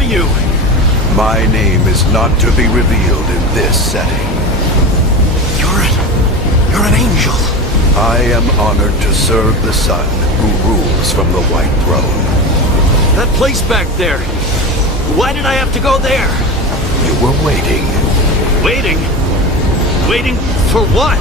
are you? My name is not to be revealed in this setting. You're an angel. I am honored to serve the Sun who rules from the White Throne. That place back there. Why did I have to go there? You were waiting. Waiting? Waiting for what?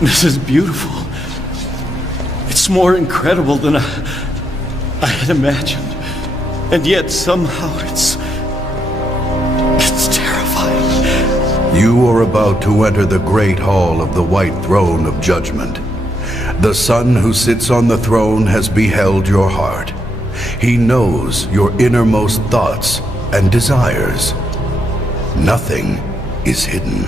This is beautiful. It's more incredible than I had imagined. And yet somehow it's terrifying. You are about to enter the great hall of the White Throne of Judgment. The Sun who sits on the throne has beheld your heart. He knows your innermost thoughts and desires. Nothing is hidden.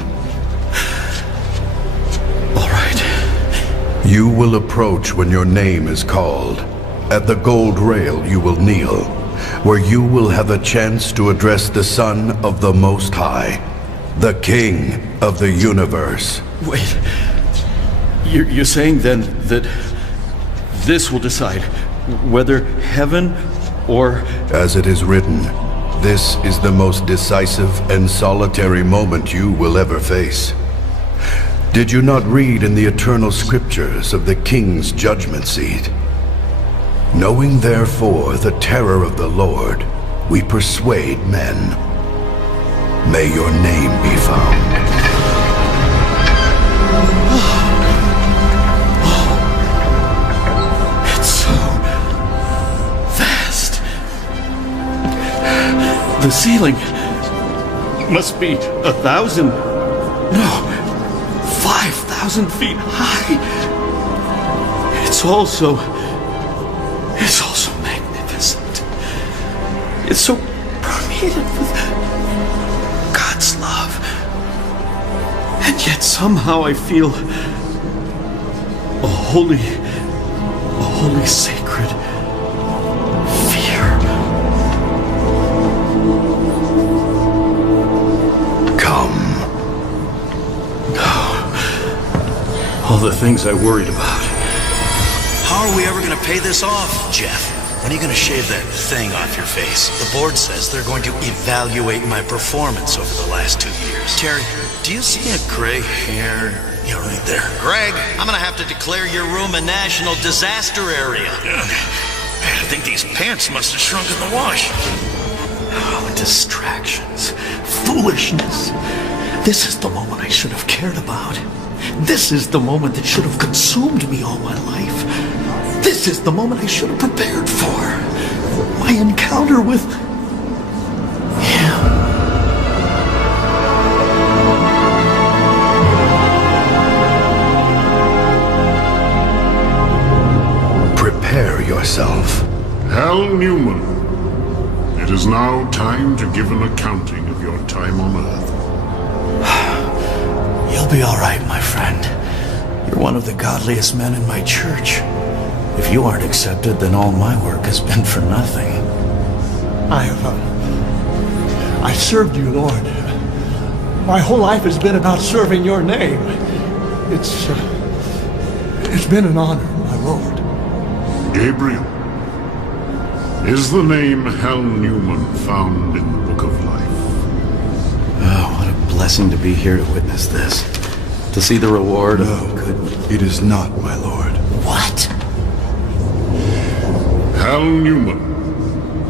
You will approach when your name is called. At the gold rail you will kneel, where you will have a chance to address the Son of the Most High, the King of the Universe. Wait, you're saying then that this will decide whether heaven or... As it is written, this is the most decisive and solitary moment you will ever face. Did you not read in the eternal scriptures of the King's judgment seat? Knowing therefore the terror of the Lord, we persuade men. May your name be found. It's so vast. The ceiling must be 1,000, no, 5,000 feet high. It's also magnificent. It's so permeated with God's love. And yet somehow I feel a holy sacred fear. Come. All the things I worried about. How are we ever going to pay this off, Jeff? When are you going to shave that thing off your face? The board says they're going to evaluate my performance over the last 2 years. Terry, do you see a gray hair? Yeah, right there. Greg, I'm going to have to declare your room a national disaster area. I think these pants must have shrunk in the wash. Oh, distractions. Foolishness. This is the moment I should have cared about. This is the moment that should have consumed me all my life. This is the moment I should have prepared for. My encounter with him. Prepare yourself. Hal Newman, it is now time to give an accounting of your time on Earth. You'll be all right, my friend. You're one of the godliest men in my church. If you aren't accepted, then all my work has been for nothing. I served you, Lord. My whole life has been about serving your name. It's been an honor, my Lord. Gabriel, is the name Hal Newman found in the Book of Life? Oh, what a blessing to be here to witness this. To see the reward No, of good... it is not, my lord. What? Hal Newman,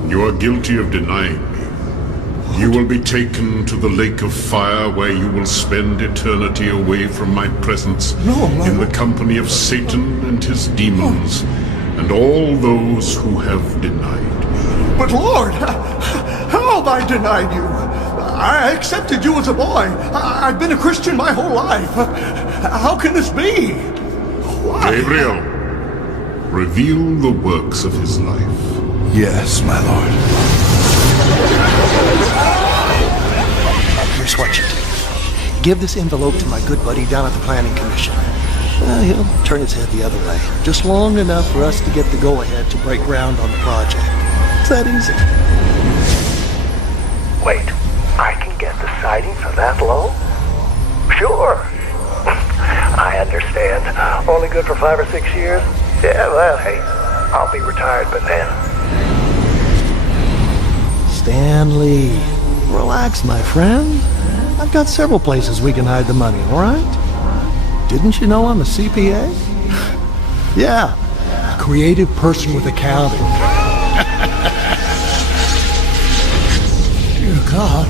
you are guilty of denying me. You will be taken to the lake of fire where you will spend eternity away from my presence in the company of Satan and his demons and all those who have denied me. But Lord, how have I denied you? I accepted you as a boy. I've been a Christian my whole life. How can this be? Why? Gabriel, reveal the works of his life. Yes, my lord. Here's what you do. Give this envelope to my good buddy down at the Planning Commission. He'll turn his head the other way, just long enough for us to get the go-ahead to break ground on the project. that easy. Wait, I can get the siding for that low? Sure. I understand. Only good for 5 or 6 years? Yeah, well, hey, I'll be retired by then. Stanley, relax, my friend. I've got several places we can hide the money, all right? Didn't you know I'm a CPA? Yeah, a creative person with accounting. Dear God.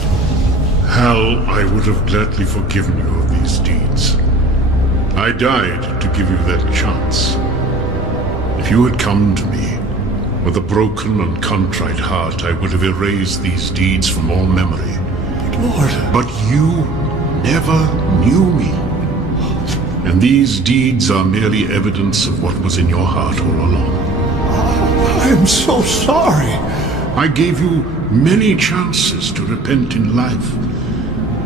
Hal, I would have gladly forgiven you of these deeds. I died to give you that chance. If you had come to me with a broken and contrite heart, I would have erased these deeds from all memory. Lord. But you never knew me. And these deeds are merely evidence of what was in your heart all along. I am so sorry. I gave you many chances to repent in life,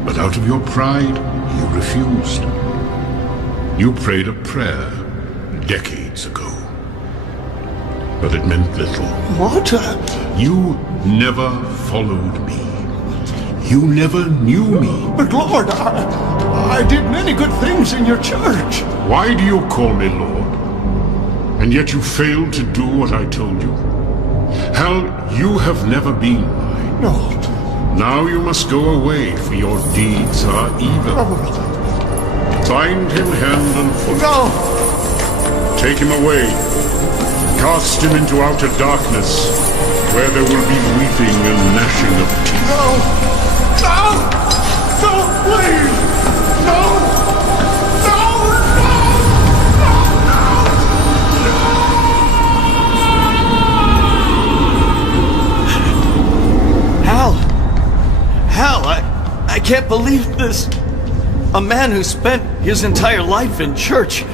but out of your pride, you refused. You prayed a prayer decades ago, but it meant little. What? You never followed me. You never knew me. But Lord, I did many good things in your church. Why do you call me Lord? And yet you failed to do what I told you. Hal, you have never been mine. No. Now you must go away, for your deeds are evil. Bind him hand and foot. No. Take him away. Cast him into outer darkness, where there will be weeping and gnashing of teeth. No. No! No, please! No! No! Hal, I can't believe this. A man who spent his entire life in church.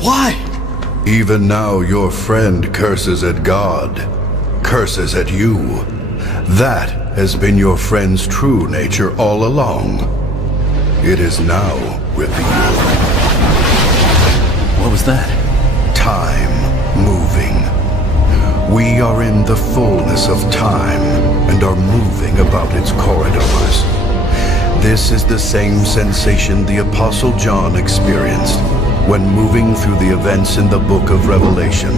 Why? Even now your friend curses at God, curses at you. That has been your friend's true nature all along. It is now revealed. What was that? Time moving. We are in the fullness of time and are moving about its corridors. This is the same sensation the Apostle John experienced when moving through the events in the book of Revelation.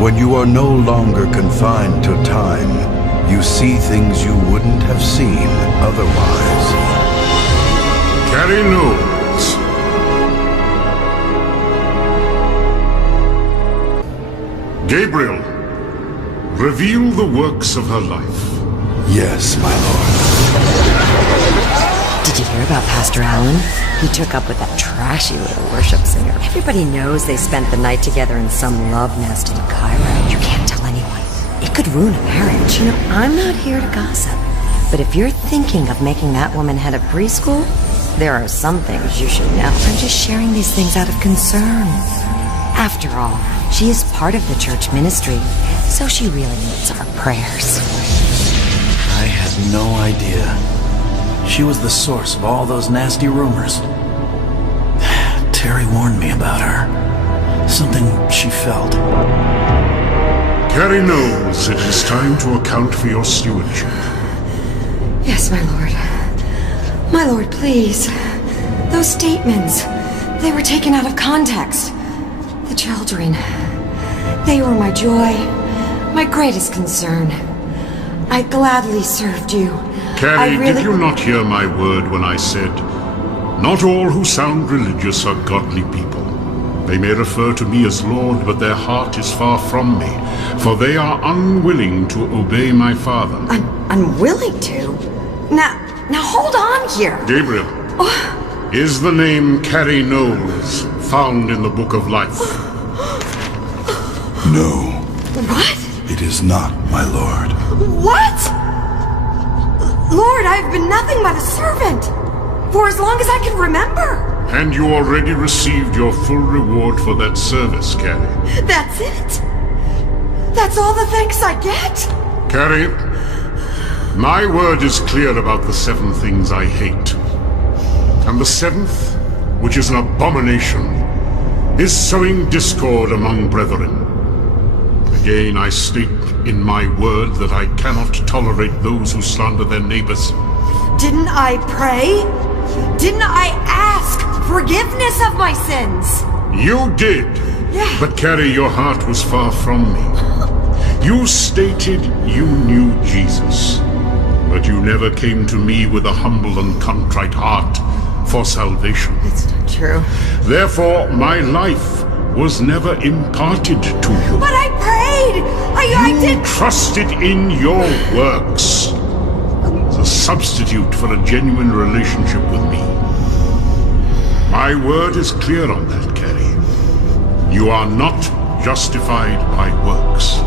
When you are no longer confined to time, you see things you wouldn't have seen otherwise. Carrie Knowles. Gabriel, reveal the works of her life. Yes, my lord. Did you hear about Pastor Allen? He took up with that trashy little worship singer. Everybody knows they spent the night together in some love nest in Cairo. You can't tell anyone. It could ruin a marriage. You know, I'm not here to gossip. But if you're thinking of making that woman head of preschool, there are some things you should know. I'm just sharing these things out of concern. After all, she is part of the church ministry, so she really needs our prayers. I had no idea. She was the source of all those nasty rumors. Terry warned me about her. Something she felt. Carrie Knowles, it is time to account for your stewardship. Yes, my lord. My lord, please. Those statements, they were taken out of context. The children, they were my joy, my greatest concern. I gladly served you. Carrie, did you not hear my word when I said, not all who sound religious are godly people. They may refer to me as Lord, but their heart is far from me, for they are unwilling to obey my Father. Unwilling to? Now hold on here. Gabriel, is the name Carrie Knowles found in the Book of Life? No. What? It is not, my lord. What? Lord, I've been nothing but a servant for as long as I can remember. And you already received your full reward for that service, Carrie. That's it? That's all the thanks I get? Carrie, my word is clear about the 7 things I hate. And the 7th, which is an abomination, is sowing discord among brethren. Again, I state in my word that I cannot tolerate those who slander their neighbors. Didn't I pray? Didn't I ask forgiveness of my sins? You did. Yeah. But Carrie, your heart was far from me. You stated you knew Jesus, but you never came to me with a humble and contrite heart for salvation. That's not true. Therefore, my life was never imparted to you. But I prayed! I did... You trusted in your works as a substitute for a genuine relationship with me. My word is clear on that, Carrie. You are not justified by works.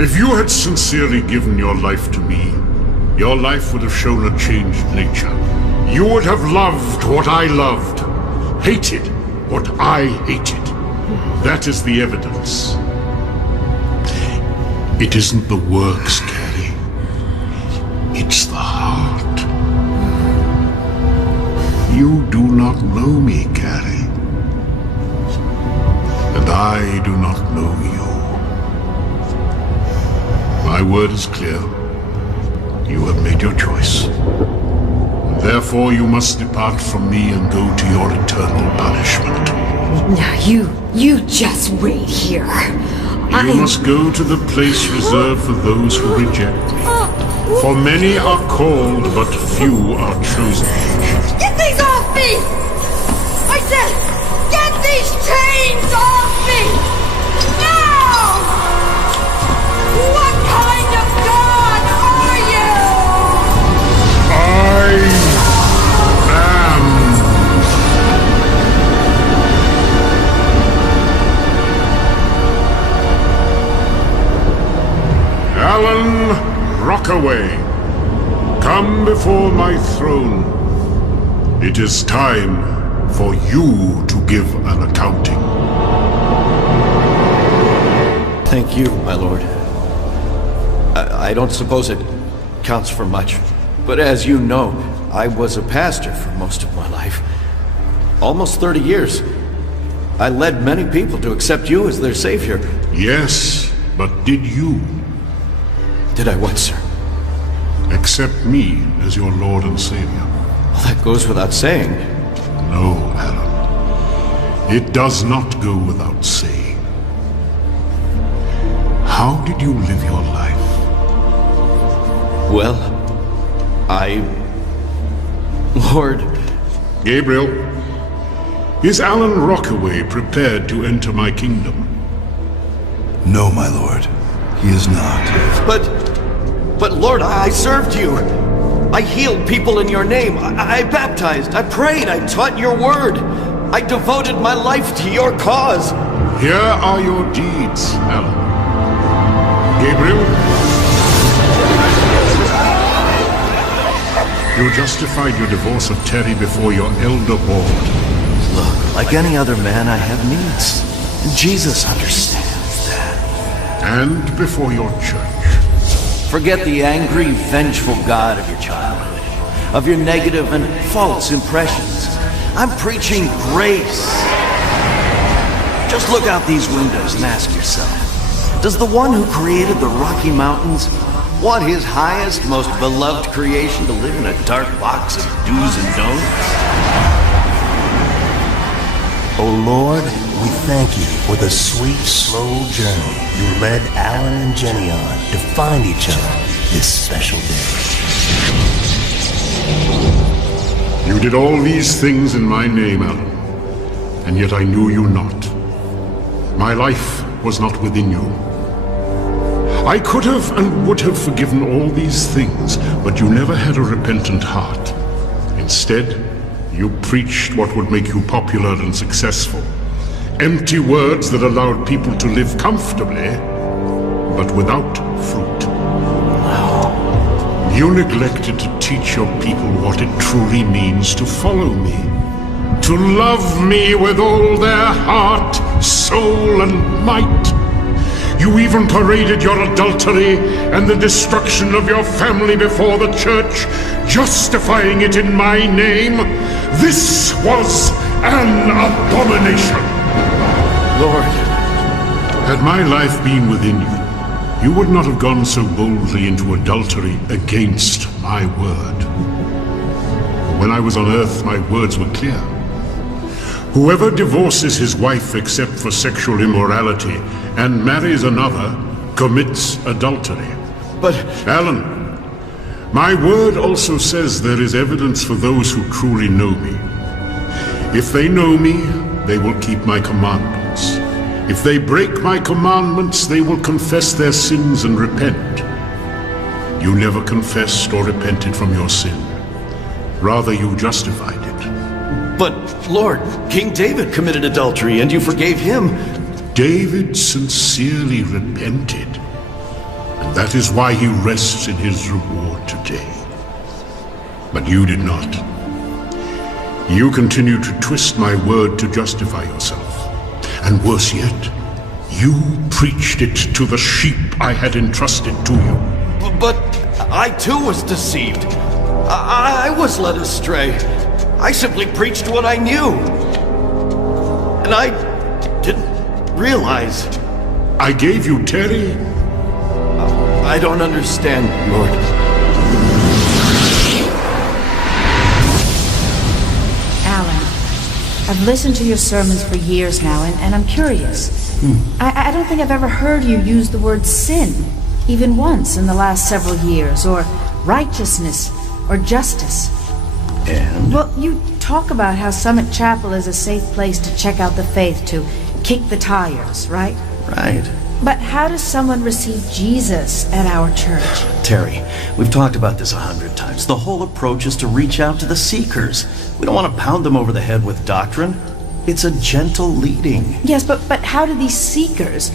If you had sincerely given your life to me, your life would have shown a changed nature. You would have loved what I loved, hated what I hated. That is the evidence. It isn't the works, Carrie. It's the heart. You do not know me, Carrie. And I do not know you. My word is clear. You have made your choice. Therefore, you must depart from me and go to your eternal punishment. Now you just wait here. You must go to the place reserved for those who reject me. For many are called, but few are chosen. Get these off me! I said, get these chains off me! Now! What kind of God are you? I am. Alan Rockaway, come before my throne. It is time for you to give an accounting. Thank you, my lord. I don't suppose it counts for much, but as you know, I was a pastor for most of my life. Almost 30 years. I led many people to accept you as their savior. Yes, but did you? Did I what, sir? Accept me as your Lord and Savior? Well, that goes without saying. No, Alan. It does not go without saying. How did you live your life? Well, Lord... Gabriel, is Alan Rockaway prepared to enter my kingdom? No, my lord. He is not. But Lord, I served you. I healed people in your name. I baptized. I prayed. I taught your word. I devoted my life to your cause. Here are your deeds, Alan. Gabriel? You justified your divorce of Terry before your elder board. Look, like any other man, I have needs. And Jesus understands that. And before your church. Forget the angry, vengeful God of your childhood, of your negative and false impressions. I'm preaching grace. Just look out these windows and ask yourself, does the one who created the Rocky Mountains want his highest, most beloved creation to live in a dark box of do's and don'ts? Oh Lord, we thank you for the sweet, slow journey you led Alan and Jenny on to find each other this special day. You did all these things in my name, Alan, and yet I knew you not. My life was not within you. I could have and would have forgiven all these things, but you never had a repentant heart. Instead, you preached what would make you popular and successful. Empty words that allowed people to live comfortably, but without fruit. You neglected to teach your people what it truly means to follow me. To love me with all their heart, soul, and might. You even paraded your adultery and the destruction of your family before the church, justifying it in my name. This was an abomination. Lord, Had my life been within you, you would not have gone so boldly into adultery against my word. When I was on Earth, my words were clear. Whoever divorces his wife except for sexual immorality and marries another commits adultery. But... Alan, my word also says there is evidence for those who truly know me. If they know me, they will keep my commandments. If they break my commandments, they will confess their sins and repent. You never confessed or repented from your sin. Rather, you justified it. But, Lord, King David committed adultery, and you forgave him. David sincerely repented. And that is why he rests in his reward today. But you did not. You continue to twist my word to justify yourself. And worse yet, you preached it to the sheep I had entrusted to you. But I too was deceived. I was led astray. I simply preached what I knew. And I didn't realize. I gave you Terry? I don't understand, Lord. Alan, I've listened to your sermons for years now, and I'm curious. I don't think I've ever heard you use the word sin, even once in the last several years, or righteousness, or justice. And? Well, you talk about how Summit Chapel is a safe place to check out the faith, to kick the tires, right? Right. But how does someone receive Jesus at our church? Terry, we've talked about this 100 times. The whole approach is to reach out to the seekers. We don't want to pound them over the head with doctrine. It's a gentle leading. Yes, but how do these seekers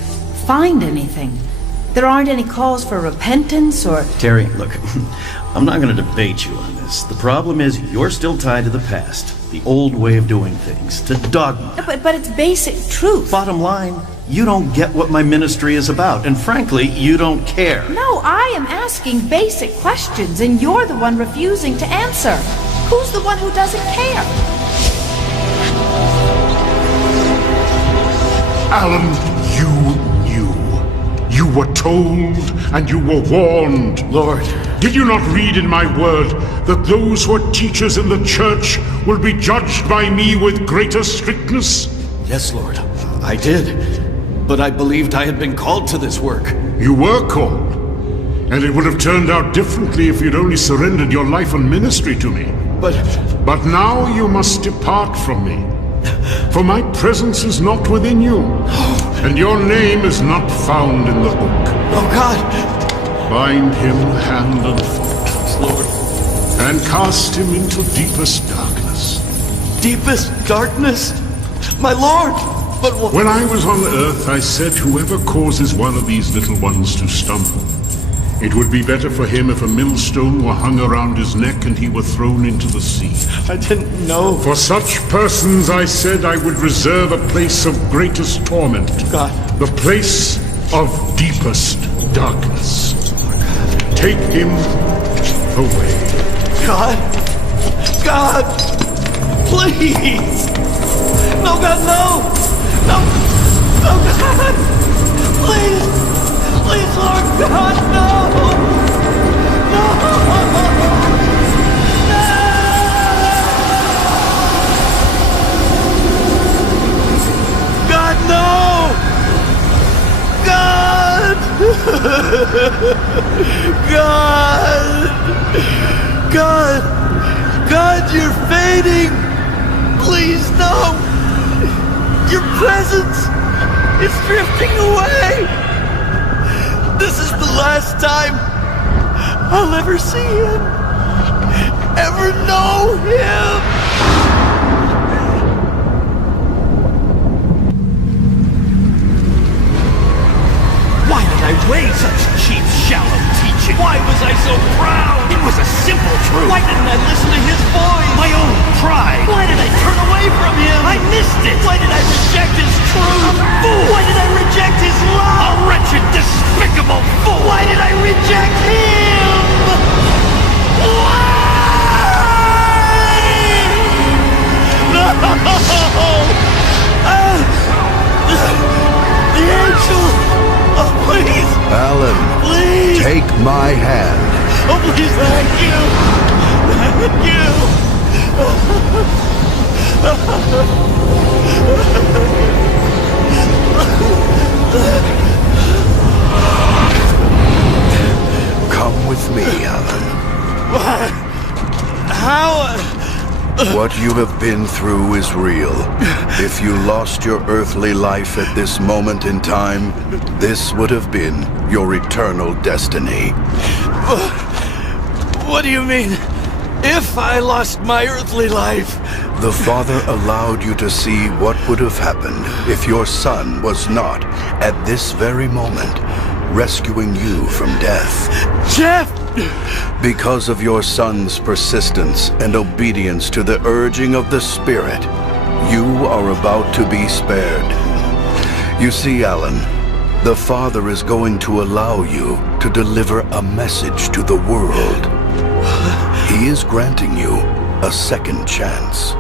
find anything? There aren't any calls for repentance or... Terry, look, I'm not going to debate you on this. The problem is you're still tied to the past, the old way of doing things, to dogma. But it's basic truth. Bottom line, you don't get what my ministry is about, and frankly, you don't care. No, I am asking basic questions, and you're the one refusing to answer. Who's the one who doesn't care? Alan, you knew. You were told, and you were warned. Lord. Did you not read in my word that those who are teachers in the church will be judged by me with greater strictness? Yes, Lord, I did. But I believed I had been called to this work. You were called. And it would have turned out differently if you'd only surrendered your life and ministry to me. But now you must depart from me. For my presence is not within you. And your name is not found in the book. Oh, God! Bind him hand and foot, Lord. And cast him into deepest darkness. Deepest darkness? My Lord! But when I was on Earth, I said whoever causes one of these little ones to stumble, it would be better for him if a millstone were hung around his neck and he were thrown into the sea. I didn't know. For such persons, I said I would reserve a place of greatest torment. God. The place of deepest darkness. Take him away. God! God! Please! No, God, no! No! No, God! Please! Please, Lord God, no! No! God, no! God! God! God! God, you're fading! Please, no! Your presence is drifting away! This is the last time I'll ever see him, ever know him! Why did I weigh such cheap, shallow teaching? Why was I so proud? It was a simple truth. Why didn't I listen to his voice? My own pride. Why did I turn away from him? I missed it. Why did I reject his truth? A fool. Why did I reject his love? A wretched, despicable fool. Why did I reject him? Why? No! The angel Alan, Please! take my hand. Oh, please, thank you! Thank Come with me, Alan. What? How? What you have been through is real. If you lost your earthly life at this moment in time, this would have been your eternal destiny. What do you mean? If I lost my earthly life? The Father allowed you to see what would have happened if your son was not, at this very moment, rescuing you from death. Jeff! Because of your son's persistence and obedience to the urging of the Spirit, you are about to be spared. You see, Alan, the Father is going to allow you to deliver a message to the world. He is granting you a second chance.